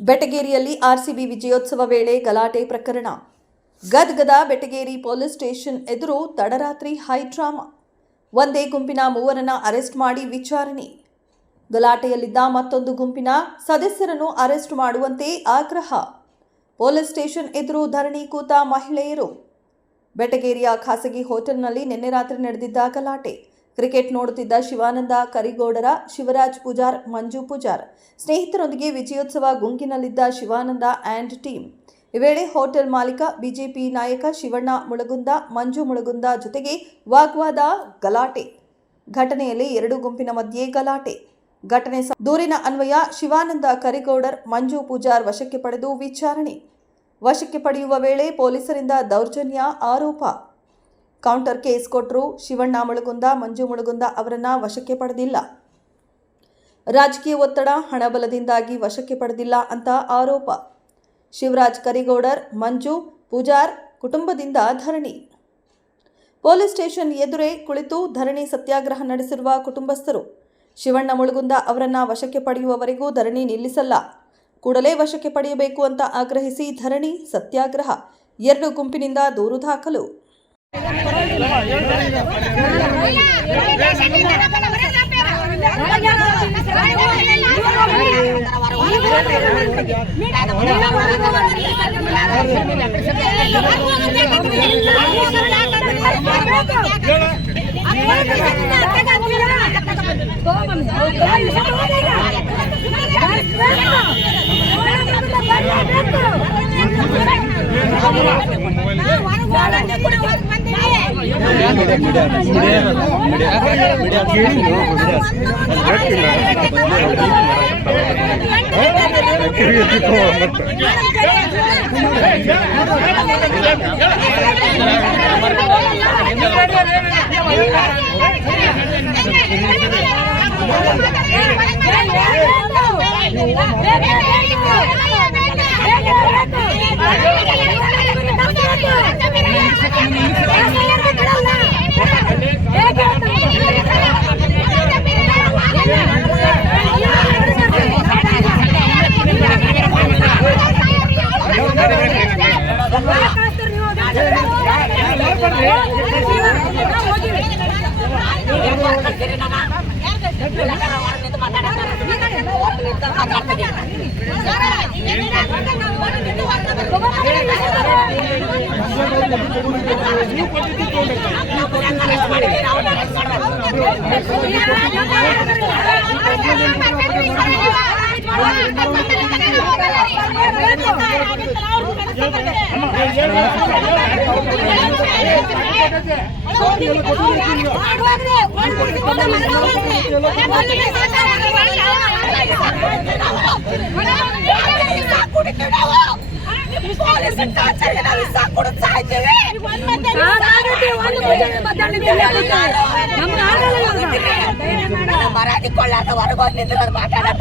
ಬೆಟಗೇರಿಯಲ್ಲಿ RCB ವಿಜಯೋತ್ಸವ ವೇಳೆ ಗಲಾಟೆ ಪ್ರಕರಣ. ಗದಗದ ಬೆಟಗೇರಿ ಪೊಲೀಸ್ ಸ್ಟೇಷನ್ ಎದುರು ತಡರಾತ್ರಿ ಹೈ ಡ್ರಾಮಾ. ಒಂದೇ ಗುಂಪಿನ ಮೂವರನ್ನು ಅರೆಸ್ಟ್ ಮಾಡಿ ವಿಚಾರಣೆ. ಗಲಾಟೆಯಲ್ಲಿದ್ದ ಮತ್ತೊಂದು ಗುಂಪಿನ ಸದಸ್ಯರನ್ನು ಅರೆಸ್ಟ್ ಮಾಡುವಂತೆ ಆಗ್ರಹ. ಪೊಲೀಸ್ ಸ್ಟೇಷನ್ ಎದುರು ಧರಣಿ ಕೂತ ಮಹಿಳೆಯರು. ಬೆಟಗೇರಿಯ ಖಾಸಗಿ ಹೋಟೆಲ್ನಲ್ಲಿ ನಿನ್ನೆ ರಾತ್ರಿ ನಡೆದಿದ್ದ ಗಲಾಟೆ. ಕ್ರಿಕೆಟ್ ನೋಡುತ್ತಿದ್ದ ಶಿವಾನಂದ ಕರಿಗೌಡರ, ಶಿವರಾಜ್ ಪೂಜಾರ್, ಮಂಜು ಪೂಜಾರ್ ಸ್ನೇಹಿತರೊಂದಿಗೆ ವಿಜಯೋತ್ಸವ ಗುಂಗಿನಲ್ಲಿದ್ದ ಶಿವಾನಂದ ಆ್ಯಂಡ್ ಟೀಮ್. ಈ ವೇಳೆ ಹೋಟೆಲ್ ಮಾಲೀಕ, ಬಿಜೆಪಿ ನಾಯಕ ಶಿವಣ್ಣ ಮುಳಗುಂದ, ಮಂಜು ಮುಳಗುಂದ ಜೊತೆಗೆ ವಾಗ್ವಾದ, ಗಲಾಟೆ. ಘಟನೆಯಲ್ಲಿ ಎರಡು ಗುಂಪಿನ ಮಧ್ಯೆ ಗಲಾಟೆ. ಘಟನೆ ದೂರಿನ ಅನ್ವಯ ಶಿವಾನಂದ ಕರಿಗೌಡರ್, ಮಂಜು ಪೂಜಾರ್ ವಶಕ್ಕೆ ಪಡೆದು ವಿಚಾರಣೆ. ವಶಕ್ಕೆ ಪಡೆಯುವ ವೇಳೆ ಪೊಲೀಸರಿಂದ ದೌರ್ಜನ್ಯ ಆರೋಪ. ಕೌಂಟರ್ ಕೇಸ್ ಕೊಟ್ಟರೂ ಶಿವಣ್ಣ ಮುಳಗುಂದ, ಮಂಜು ಮುಳಗುಂದ ಅವರನ್ನ ವಶಕ್ಕೆ ಪಡೆದಿಲ್ಲ. ರಾಜಕೀಯ ಒತ್ತಡ, ಹಣಬಲದಿಂದಾಗಿ ವಶಕ್ಕೆ ಪಡೆದಿಲ್ಲ ಅಂತ ಆರೋಪ. ಶಿವರಾಜ್ ಕರಿಗೌಡರ್, ಮಂಜು ಪೂಜಾರ್ ಕುಟುಂಬದಿಂದ ಧರಣಿ. ಪೊಲೀಸ್ ಸ್ಟೇಷನ್ ಎದುರೇ ಕುಳಿತು ಧರಣಿ ಸತ್ಯಾಗ್ರಹ ನಡೆಸಿರುವ ಕುಟುಂಬಸ್ಥರು ಶಿವಣ್ಣ ಮುಳಗುಂದ ಅವರನ್ನ ವಶಕ್ಕೆ ಪಡೆಯುವವರೆಗೂ ಧರಣಿ ನಿಲ್ಲಿಸಲ್ಲ, ಕೂಡಲೇ ವಶಕ್ಕೆ ಪಡೆಯಬೇಕು ಅಂತ ಆಗ್ರಹಿಸಿ ಧರಣಿ ಸತ್ಯಾಗ್ರಹ. ಎರಡು ಗುಂಪಿನಿಂದ ದೂರು ದಾಖಲು. ಮರಾಠಿ ಕೊಳ್ಳಾಟ ಹೊರಗೋಗಿ ನಿಂತ ಮಾತಾಡೋದು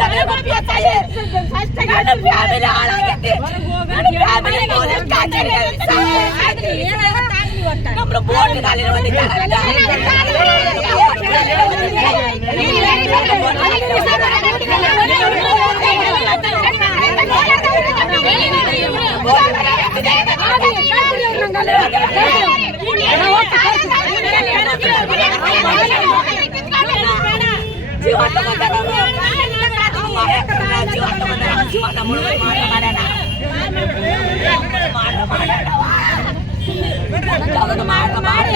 ಮಾಡಿ